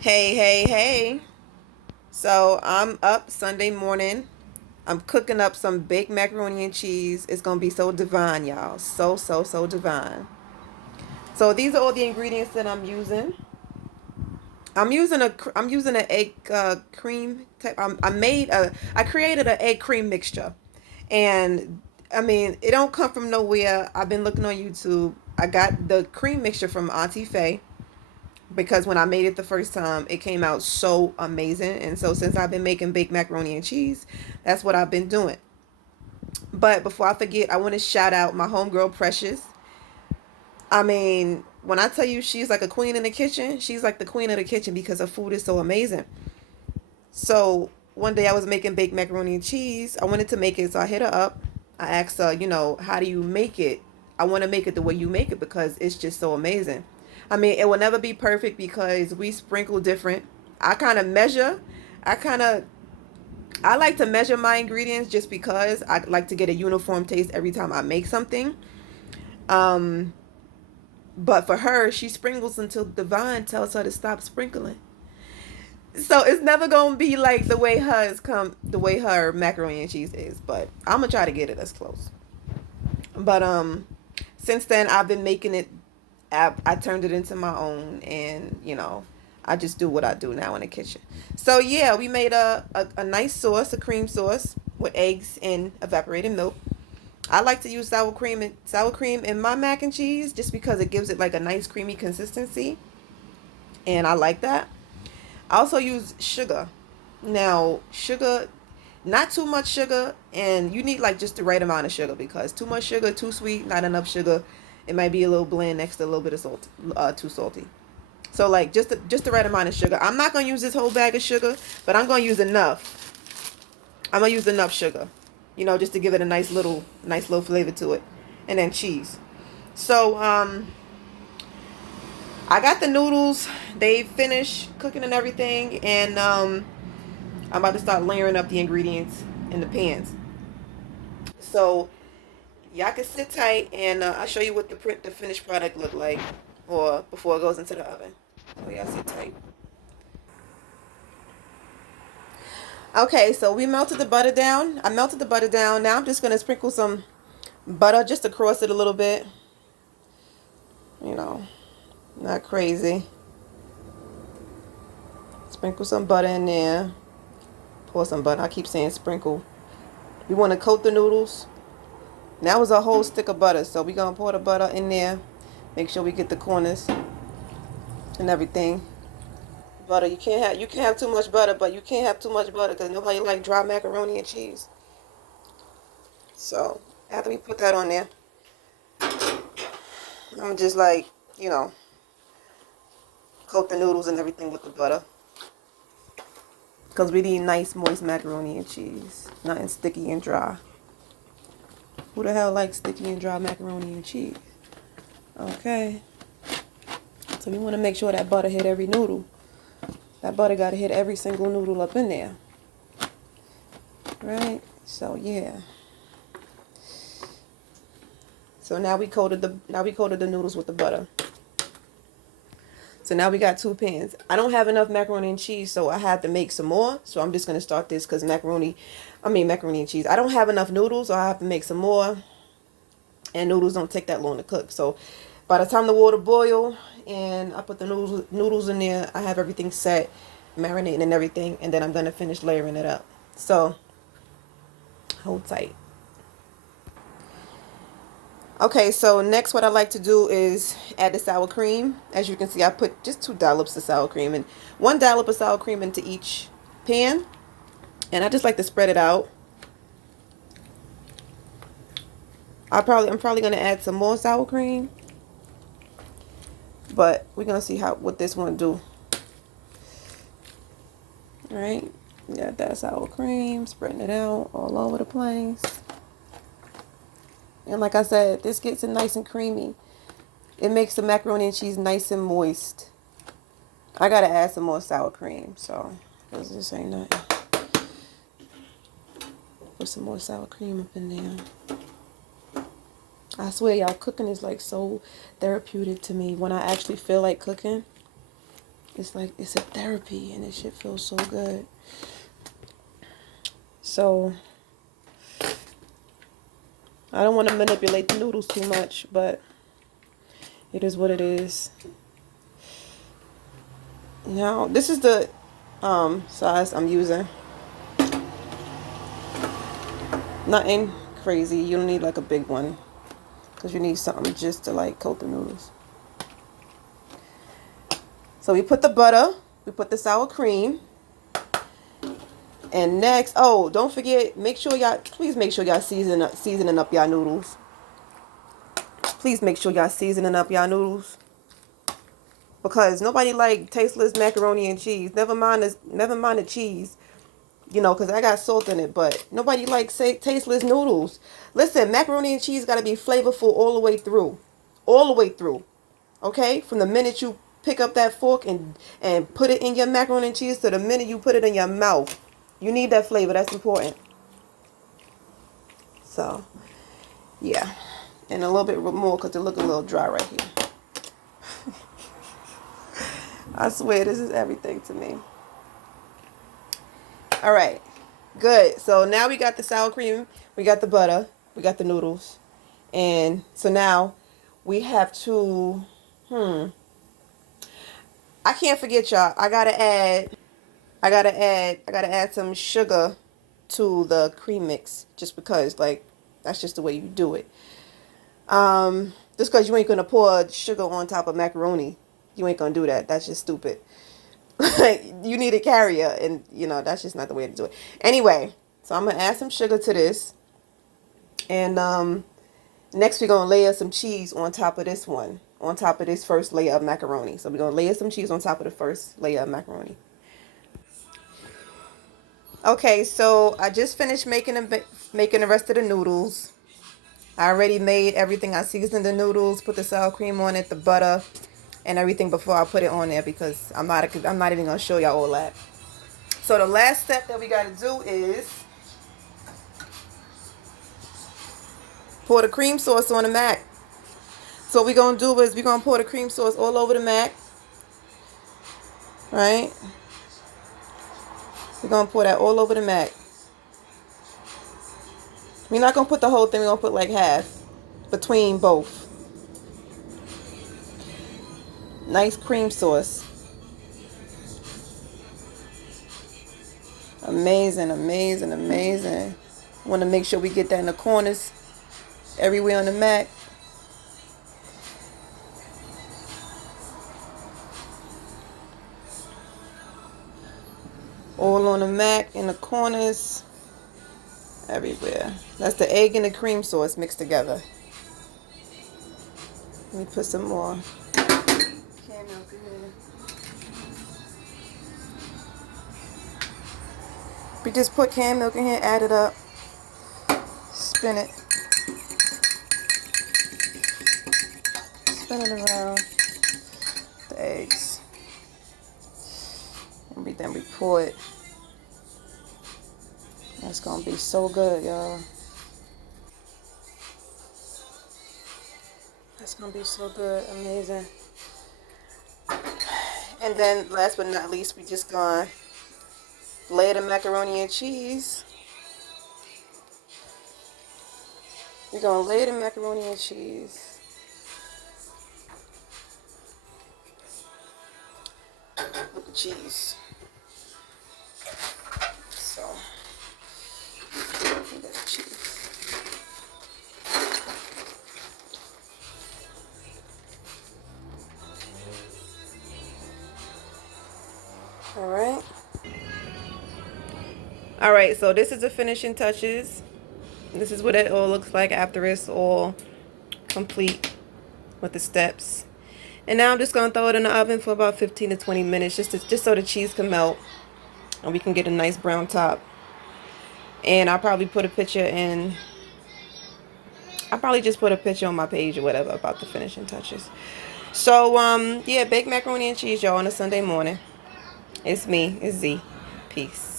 Hey, hey, hey. So I'm up Sunday morning. I'm cooking up some baked macaroni and cheese. It's gonna be so divine, y'all. So divine. So these are all the ingredients that I'm using. I'm using an egg cream type. I created an egg cream mixture, and I mean it don't come from nowhere. I've been looking on YouTube. I got the cream mixture from Auntie Faye, because when I made it the first time, it came out so amazing. And so since I've been making baked macaroni and cheese, that's what I've been doing. But before I forget, I want to shout out my homegirl Precious. I mean, when I tell you she's like a queen in the kitchen, she's like the queen of the kitchen because her food is so amazing. So one day I was making baked macaroni and cheese. I wanted to make it, so I hit her up. I asked her, how do you make it? I want to make it the way you make it because it's just so amazing. I mean, it will never be perfect because we sprinkle different. I kind of measure. I kind of I like to measure my ingredients just because I like to get a uniform taste every time I make something. Um, but for her, she sprinkles until Divine tells her to stop sprinkling. So it's never gonna be like the way her macaroni and cheese is. But I'm gonna try to get it as close. But since then I've been making it. I turned it into my own, and I just do what I do now in the kitchen. So yeah, we made a nice sauce, a cream sauce with eggs and evaporated milk. I like to use sour cream in my mac and cheese just because it gives it like a nice creamy consistency, and I like that. I also use sugar. Now, sugar, not too much sugar, and you need like just the right amount of sugar because too much sugar, too sweet, not enough sugar. It might be a little bland next to a little bit of salt, too salty. So like just the right amount of sugar. I'm not gonna use this whole bag of sugar, but I'm gonna use enough. I'm gonna use enough sugar, just to give it a nice little flavor to it, and then cheese. So I got the noodles. They finished cooking and everything, and I'm about to start layering up the ingredients in the pans. So y'all can sit tight, and I'll show you what the finished product look like, or before it goes into the oven. So y'all sit tight. Okay, so we melted the butter down. I melted the butter down. Now I'm just gonna sprinkle some butter just across it a little bit. You know, not crazy. Sprinkle some butter in there. Pour some butter. I keep saying sprinkle. We want to coat the noodles. That was a whole stick of butter, so we're gonna pour the butter in there. Make sure we get the corners and everything. Butter, you can't have too much butter, but you can't have too much butter because nobody like dry macaroni and cheese. So after we put that on there, I'm just like, you know, coat the noodles and everything with the butter. Because we need nice moist macaroni and cheese. Nothing sticky and dry. Who the hell likes sticky and dry macaroni and cheese? Okay. So we want to make sure that butter hit every noodle. That butter got to hit every single noodle up in there. Right? So yeah. So now we coated the noodles with the butter. So now we got two pans. I don't have enough macaroni and cheese, so I have to make some more. So I'm just gonna start this because macaroni and cheese. I don't have enough noodles, so I have to make some more. And noodles don't take that long to cook. So by the time the water boil and I put the noodles in there, I have everything set, marinating and everything, and then I'm gonna finish layering it up. So hold tight. Okay, so next what I like to do is add the sour cream. As you can see, I put just 2 dollops of sour cream and 1 dollop of sour cream into each pan. And I just like to spread it out. I'm probably gonna add some more sour cream, but we're gonna see what this one do. All right, got that sour cream, spreading it out all over the place. And like I said, this gets it nice and creamy. It makes the macaroni and cheese nice and moist. I gotta add some more sour cream, so this ain't nothing. Put some more sour cream up in there. I swear, y'all, cooking is like so therapeutic to me when I actually feel like cooking. It's like, it's a therapy, and it shit feels so good. So I don't want to manipulate the noodles too much, but it is what it is. Now, this is the size I'm using. Nothing crazy. You don't need like a big one, because you need something just to like coat the noodles. So we put the butter, we put the sour cream, and next, oh, don't forget, please make sure y'all seasoning up y'all noodles. Please make sure y'all seasoning up y'all noodles, because nobody like tasteless macaroni and cheese. Never mind the cheese, because I got salt in it. But nobody likes tasteless noodles. Listen, macaroni and cheese got to be flavorful all the way through, Okay, from the minute you pick up that fork and put it in your macaroni and cheese to the minute you put it in your mouth, you need that flavor. That's important. So, yeah, and a little bit more because it look a little dry right here. I swear this is everything to me. All right, good. So now we got the sour cream, we got the butter, we got the noodles, and so now we have to. I can't forget, y'all. I gotta add some sugar to the cream mix, just because, like, that's just the way you do it. Just because you ain't gonna pour sugar on top of macaroni, you ain't gonna do that. That's just stupid. You need a carrier, and that's just not the way to do it. Anyway, so I'm gonna add some sugar to this, and next we're gonna layer some cheese on top of this one, on top of this first layer of macaroni. So we're gonna layer some cheese on top of the first layer of macaroni. Okay, so I just finished making the rest of the noodles. I already made everything. I seasoned the noodles, put the sour cream on it, the butter, and everything before I put it on there, because I'm not even gonna show y'all all that. So the last step that we gotta do is pour the cream sauce on the mac. So what we're gonna do is we're gonna pour the cream sauce all over the mac. Right? We're gonna pour that all over the mac. We're not gonna put the whole thing, we're gonna put like half between both. Nice cream sauce. Amazing, amazing, amazing. Want to make sure we get that in the corners, everywhere on the mac. All on the mac, in the corners, everywhere. That's the egg and the cream sauce mixed together. Let me put some more canned milk in here. We just put canned milk in here, add it up, spin it around the eggs, and then we pour it. That's gonna be so good, y'all. That's gonna be so good, amazing. And then last but not least, we just gonna layer the macaroni and cheese. We're gonna layer the macaroni and cheese. With the cheese. So, that's cheese. All right, so this is the finishing touches. This is what it all looks like after it's all complete with the steps. And now I'm just going to throw it in the oven for about 15 to 20 minutes just so the cheese can melt and we can get a nice brown top. And I'll probably put a picture in. I'll probably just put a picture on my page or whatever about the finishing touches. So, yeah, baked macaroni and cheese, y'all, on a Sunday morning. It's me. It's Z. Peace.